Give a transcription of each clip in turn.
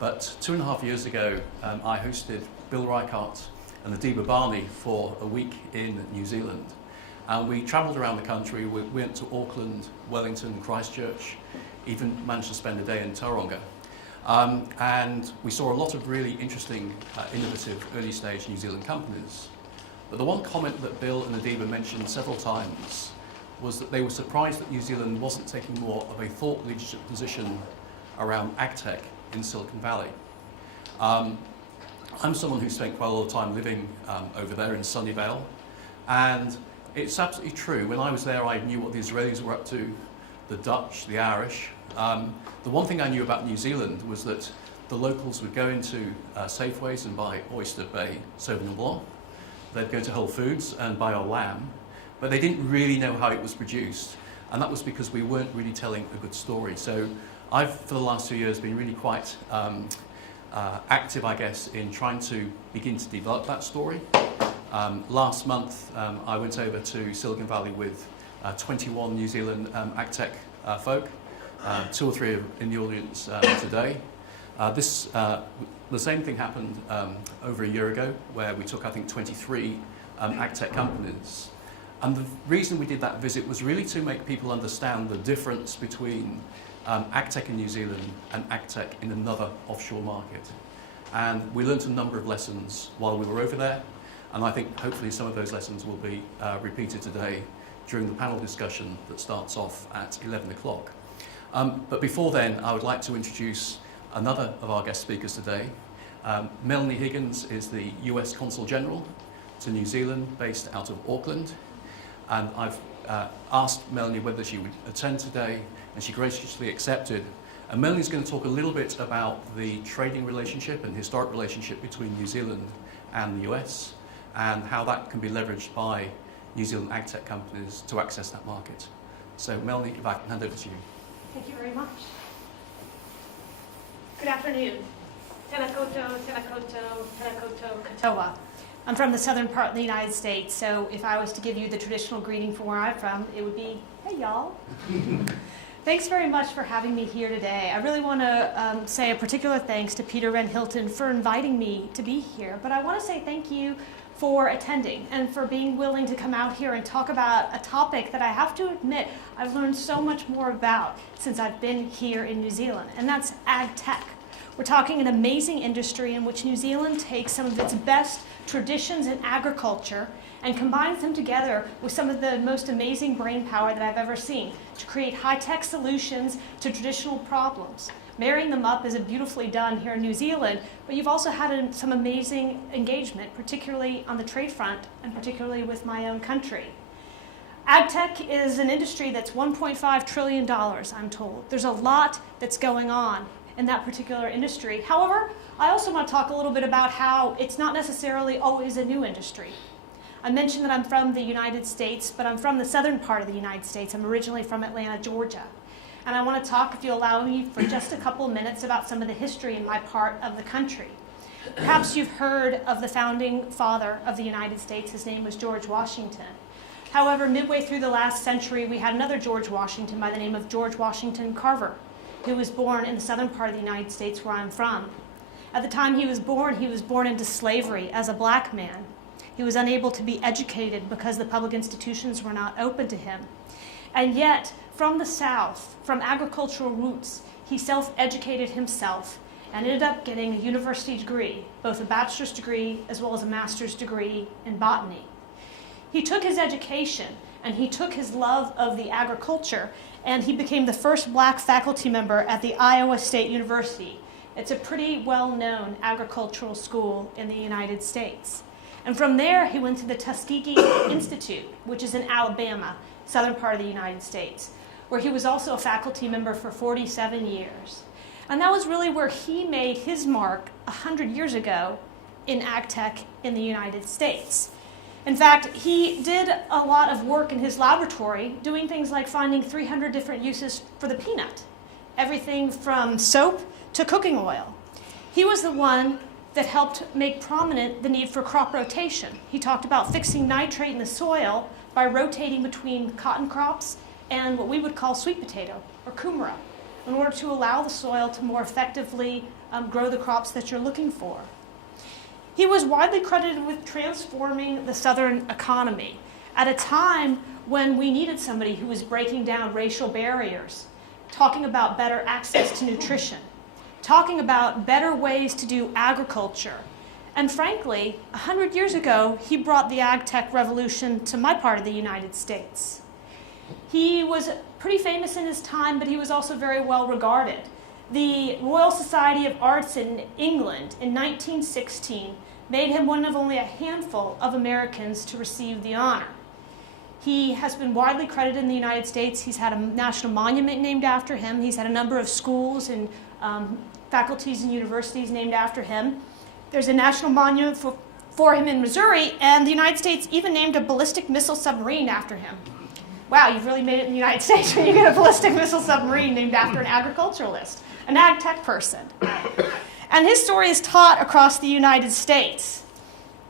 But 2.5 years ago, I hosted Bill Reichardt and Adiba Barney for a week in New Zealand. And we travelled around the country. We went to Auckland, Wellington, Christchurch, even managed to spend a day in Tauranga. And we saw a lot of really interesting, innovative, early-stage New Zealand companies. But the one comment that Bill and Adiba mentioned several times was that they were surprised that New Zealand wasn't taking more of a thought leadership position around AgTech in Silicon Valley. I'm someone who spent quite a lot of time living over there in Sunnyvale, and it's absolutely true. When I was there, I knew what the Israelis were up to, the Dutch, the Irish. The one thing I knew about New Zealand was that the locals would go into Safeways and buy Oyster Bay Sauvignon Blanc. They'd go to Whole Foods and buy our lamb, but they didn't really know how it was produced, and that was because we weren't really telling a good story. So I've, for the last 2 years, been really quite active, I guess, in trying to begin to develop that story. Last month, I went over to Silicon Valley with 21 New Zealand AgTech folk, 2 or 3 in the audience today. The same thing happened over a year ago, where we took, I think, 23 AgTech companies. And the reason we did that visit was really to make people understand the difference between AgTech in New Zealand and AgTech in another offshore market. And we learned a number of lessons while we were over there, and I think hopefully some of those lessons will be repeated today during the panel discussion that starts off at 11 o'clock. But before then, I would like to introduce another of our guest speakers today. Melanie Higgins is the US Consul General to New Zealand, based out of Auckland. And I've asked Melanie whether she would attend today, and she graciously accepted. And Melanie's going to talk a little bit about the trading relationship and historic relationship between New Zealand and the US, and how that can be leveraged by New Zealand AgTech companies to access that market. So Melanie, if I can hand over to you. Thank you very much. Good afternoon. Tēnā koutou, tēnā koutou, tēnā koutou katoa. I'm from the southern part of the United States, so if I was to give you the traditional greeting from where I'm from, it would be, hey y'all. Thanks very much for having me here today. I really want to say a particular thanks to Peter Wren-Hilton for inviting me to be here, but I want to say thank you for attending and for being willing to come out here and talk about a topic that I have to admit I've learned so much more about since I've been here in New Zealand, and that's AgTech. We're talking an amazing industry in which New Zealand takes some of its best traditions in agriculture and combines them together with some of the most amazing brain power that I've ever seen to create high-tech solutions to traditional problems. Marrying them up is beautifully done here in New Zealand, but you've also had some amazing engagement, particularly on the trade front and particularly with my own country. AgTech is an industry that's $1.5 trillion, I'm told. There's a lot that's going on in that particular industry. However, I also want to talk a little bit about how it's not necessarily always a new industry. I mentioned that I'm from the United States, but I'm from the southern part of the United States. I'm originally from Atlanta, Georgia. And I want to talk, if you allow me, for just a couple of minutes about some of the history in my part of the country. Perhaps you've heard of the founding father of the United States. His name was George Washington. However, midway through the last century, we had another George Washington by the name of George Washington Carver, who was born in the southern part of the United States where I'm from. At the time he was born into slavery as a black man. He was unable to be educated because the public institutions were not open to him. And yet, from the South, from agricultural roots, he self-educated himself and ended up getting a university degree, both a bachelor's degree as well as a master's degree in botany. He took his education and he took his love of the agriculture, and he became the first black faculty member at the Iowa State University. It's a pretty well-known agricultural school in the United States. And from there, he went to the Tuskegee Institute, which is in Alabama, southern part of the United States, where he was also a faculty member for 47 years. And that was really where he made his mark 100 years ago in AgTech in the United States. In fact, he did a lot of work in his laboratory doing things like finding 300 different uses for the peanut, everything from soap to cooking oil. He was the one that helped make prominent the need for crop rotation. He talked about fixing nitrate in the soil by rotating between cotton crops and what we would call sweet potato or kumara. in order to allow the soil to more effectively grow the crops that you're looking for. He was widely credited with transforming the Southern economy at a time when we needed somebody who was breaking down racial barriers, talking about better access to nutrition, talking about better ways to do agriculture. And frankly, 100 years ago, he brought the AgTech revolution to my part of the United States. He was pretty famous in his time, but he was also very well regarded. The Royal Society of Arts in England in 1916 made him one of only a handful of Americans to receive the honor. He has been widely credited in the United States. He's had a national monument named after him. He's had a number of schools and faculties and universities named after him. There's a national monument for him in Missouri, and the United States even named a ballistic missile submarine after him. Wow, you've really made it in the United States when you get a ballistic missile submarine named after an agriculturalist, an AgTech person. And his story is taught across the United States.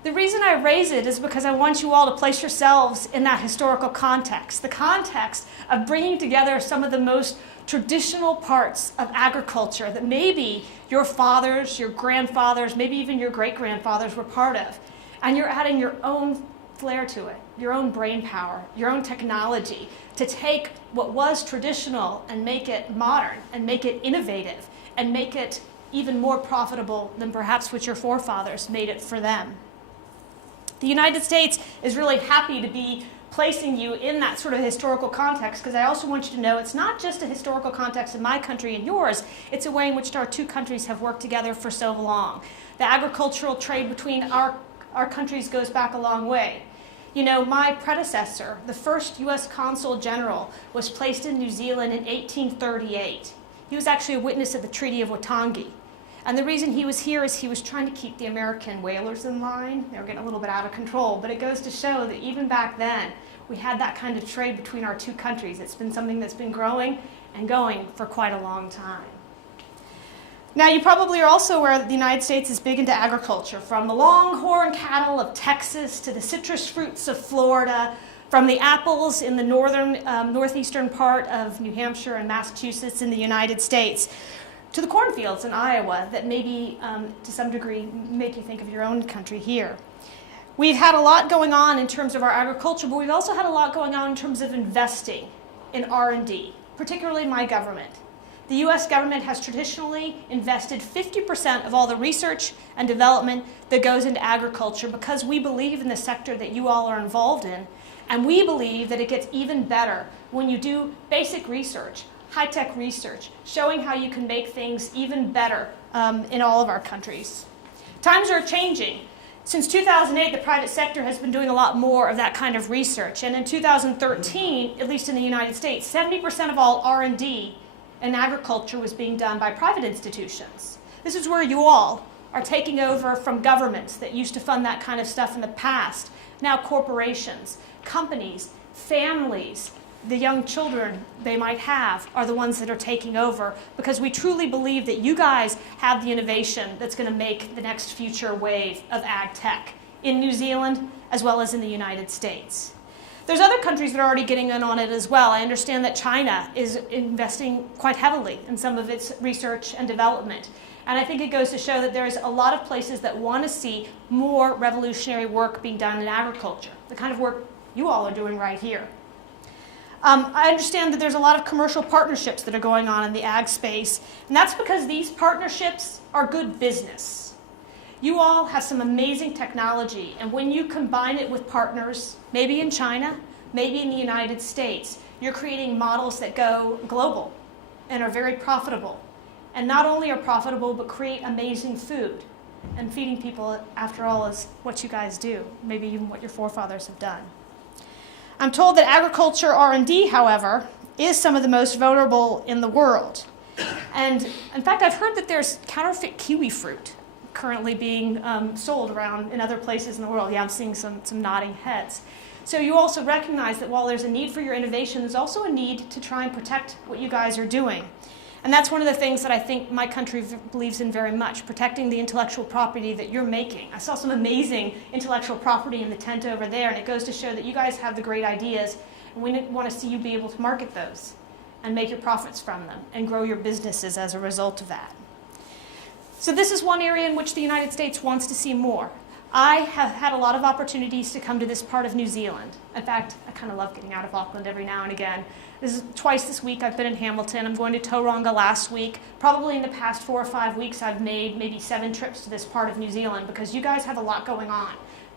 The reason I raise it is because I want you all to place yourselves in that historical context, the context of bringing together some of the most traditional parts of agriculture that maybe your fathers, your grandfathers, maybe even your great-grandfathers were part of. And you're adding your own flair to it, your own brain power, your own technology to take what was traditional and make it modern and make it innovative and make it even more profitable than perhaps what your forefathers made it for them. The United States is really happy to be placing you in that sort of historical context, because I also want you to know it's not just a historical context in my country and yours, it's a way in which our two countries have worked together for so long. The agricultural trade between our countries goes back a long way. You know, my predecessor, the first U.S. Consul General, was placed in New Zealand in 1838. He was actually a witness at the Treaty of Waitangi. And the reason he was here is he was trying to keep the American whalers in line. They were getting a little bit out of control, but it goes to show that even back then, we had that kind of trade between our two countries. It's been something that's been growing and going for quite a long time. Now, you probably are also aware that the United States is big into agriculture, from the longhorn cattle of Texas to the citrus fruits of Florida, from the apples in the northeastern part of New Hampshire and Massachusetts in the United States, to the cornfields in Iowa that maybe, to some degree, make you think of your own country here. We've had a lot going on in terms of our agriculture, but we've also had a lot going on in terms of investing in R&D, particularly my government. The U.S. government has traditionally invested 50% of all the research and development that goes into agriculture because we believe in the sector that you all are involved in, and we believe that it gets even better when you do basic research, high-tech research, showing how you can make things even better in all of our countries. Times are changing. Since 2008, the private sector has been doing a lot more of that kind of research. And in 2013, at least in the United States, 70% of all R&D in agriculture was being done by private institutions. This is where you all are taking over from governments that used to fund that kind of stuff in the past. Now corporations, companies, families, the young children they might have are the ones that are taking over, because we truly believe that you guys have the innovation that's going to make the next future wave of ag tech in New Zealand as well as in the United States. There's other countries that are already getting in on it as well. I understand that China is investing quite heavily in some of its research and development. And I think it goes to show that there's a lot of places that want to see more revolutionary work being done in agriculture, the kind of work you all are doing right here. I understand that there's a lot of commercial partnerships that are going on in the ag space, and that's because these partnerships are good business. You all have some amazing technology, and when you combine it with partners, maybe in China, maybe in the United States, you're creating models that go global and are very profitable. And not only are profitable, but create amazing food. And feeding people, after all, is what you guys do, maybe even what your forefathers have done. I'm told that agriculture R&D, however, is some of the most vulnerable in the world. And in fact, I've heard that there's counterfeit kiwi fruit currently being sold around in other places in the world. Yeah, I'm seeing some nodding heads. So you also recognize that while there's a need for your innovation, there's also a need to try and protect what you guys are doing. And that's one of the things that I think my country believes in very much, protecting the intellectual property that you're making. I saw some amazing intellectual property in the tent over there, and it goes to show that you guys have the great ideas, and we want to see you be able to market those. and make your profits from them and grow your businesses as a result of that. So this is one area in which the United States wants to see more. I have had a lot of opportunities to come to this part of New Zealand. In fact, I kind of love getting out of Auckland every now and again. This is twice this week I've been in Hamilton. I'm going to Tauranga last week. Probably in the past 4 or 5 weeks I've made maybe 7 trips to this part of New Zealand because you guys have a lot going on.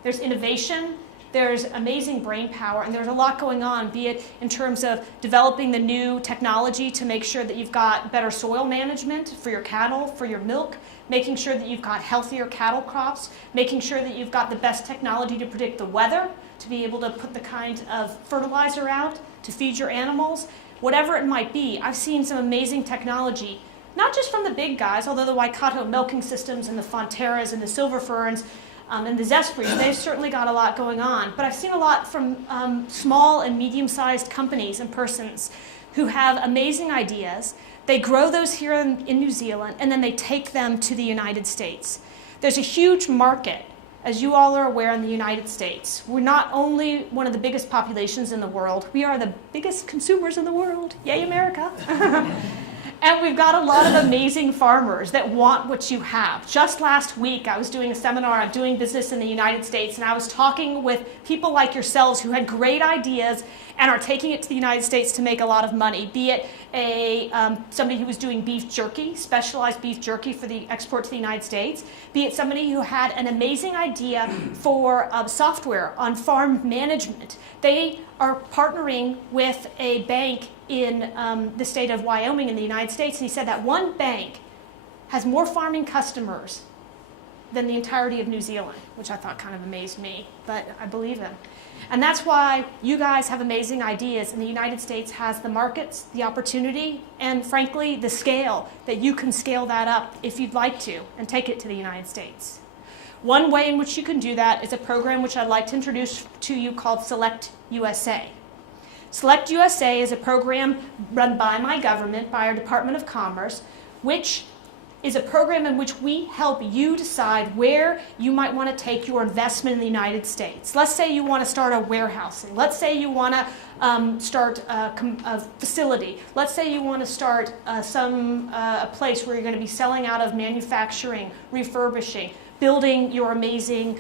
There's innovation, there's amazing brain power, and there's a lot going on, be it in terms of developing the new technology to make sure that you've got better soil management for your cattle, for your milk, making sure that you've got healthier cattle crops, making sure that you've got the best technology to predict the weather, to be able to put the kind of fertilizer out to feed your animals, whatever it might be. I've seen some amazing technology, not just from the big guys, although the Waikato milking systems and the Fonterras and the Silver Ferns and the Zespris, they've certainly got a lot going on. But I've seen a lot from small and medium-sized companies and persons who have amazing ideas. They grow those here in New Zealand, and then they take them to the United States. There's a huge market, as you all are aware, in the United States. We're not only one of the biggest populations in the world, we are the biggest consumers in the world. Yay, America. And we've got a lot of amazing farmers that want what you have. Just last week, I was doing a seminar on doing business in the United States, and I was talking with people like yourselves who had great ideas and are taking it to the United States to make a lot of money, be it somebody who was doing beef jerky, specialized beef jerky for the export to the United States, be it somebody who had an amazing idea for software on farm management. They are partnering with a bank in the state of Wyoming in the United States, and he said that one bank has more farming customers than the entirety of New Zealand, which I thought kind of amazed me, but I believe him. And that's why you guys have amazing ideas, and the United States has the markets, the opportunity, and frankly, the scale that you can scale that up if you'd like to and take it to the United States. One way in which you can do that is a program which I'd like to introduce to you called Select USA. Select USA is a program run by my government, by our Department of Commerce, which is a program in which we help you decide where you might want to take your investment in the United States. Let's say you want to start a warehousing. Let's say you want to start a facility. Let's say you want to start a place where you're going to be selling out of manufacturing, refurbishing, building your amazing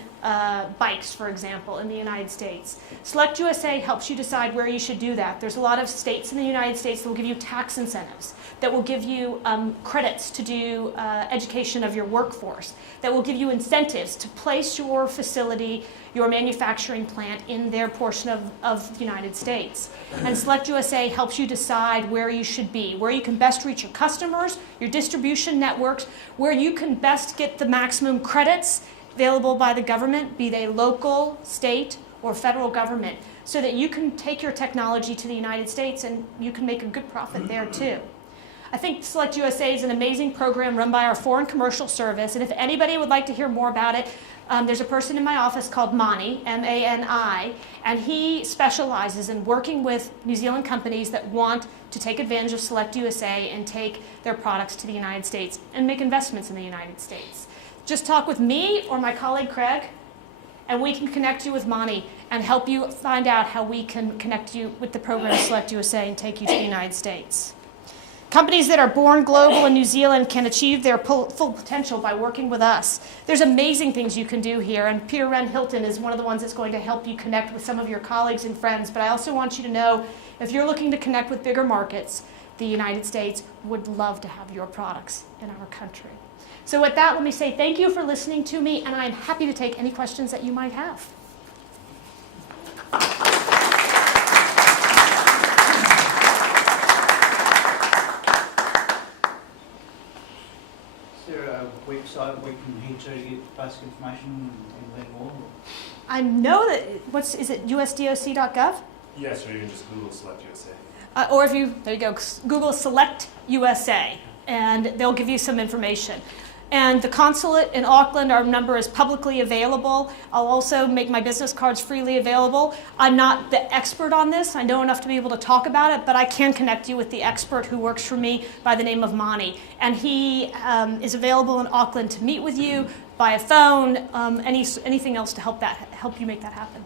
bikes, for example, in the United States. Select USA helps you decide where you should do that. There's a lot of states in the United States that will give you tax incentives, that will give you credits to do education of your workforce, that will give you incentives to place your facility, your manufacturing plant in their portion of the United States. And Select USA helps you decide where you should be, where you can best reach your customers, your distribution networks, where you can best get the maximum credits available by the government, be they local, state, or federal government, so that you can take your technology to the United States and you can make a good profit there too. I think Select USA is an amazing program run by our Foreign Commercial Service, and if anybody would like to hear more about it, there's a person in my office called Mani, M-A-N-I, and he specializes in working with New Zealand companies that want to take advantage of Select USA and take their products to the United States and make investments in the United States. Just talk with me or my colleague Craig, and we can connect you with Mani and help you find out how we can connect you with the program Select USA and take you to the United States. Companies that are born global in New Zealand can achieve their full potential by working with us. There's amazing things you can do here, and Peter Wren-Hilton is one of the ones that's going to help you connect with some of your colleagues and friends. But I also want you to know, if you're looking to connect with bigger markets, the United States would love to have your products in our country. So with that, let me say thank you for listening to me, and I'm happy to take any questions that you might have. Is there a website we can head to get basic information and learn more? I know that, is it usdoc.gov? Yes, or you can just Google Select USA. Or if you, there you go, Google Select USA, and they'll give you some information. And the consulate in Auckland, our number is publicly available. I'll also make my business cards freely available. I'm not the expert on this. I know enough to be able to talk about it, but I can connect you with the expert who works for me by the name of Mani. And he is available in Auckland to meet with you by a phone, anything else to help you make that happen.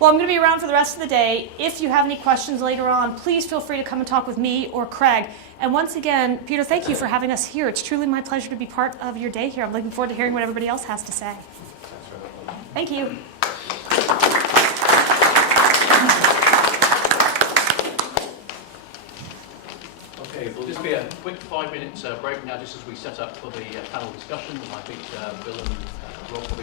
Well, I'm going to be around for the rest of the day. If you have any questions later on, please feel free to come and talk with me or Craig. And once again, Peter, thank you for having us here. It's truly my pleasure to be part of your day here. I'm looking forward to hearing what everybody else has to say. Thank you. Okay, there'll just be a quick 5 minutes break now, just as we set up for the panel discussion. And I think Bill and Rob will be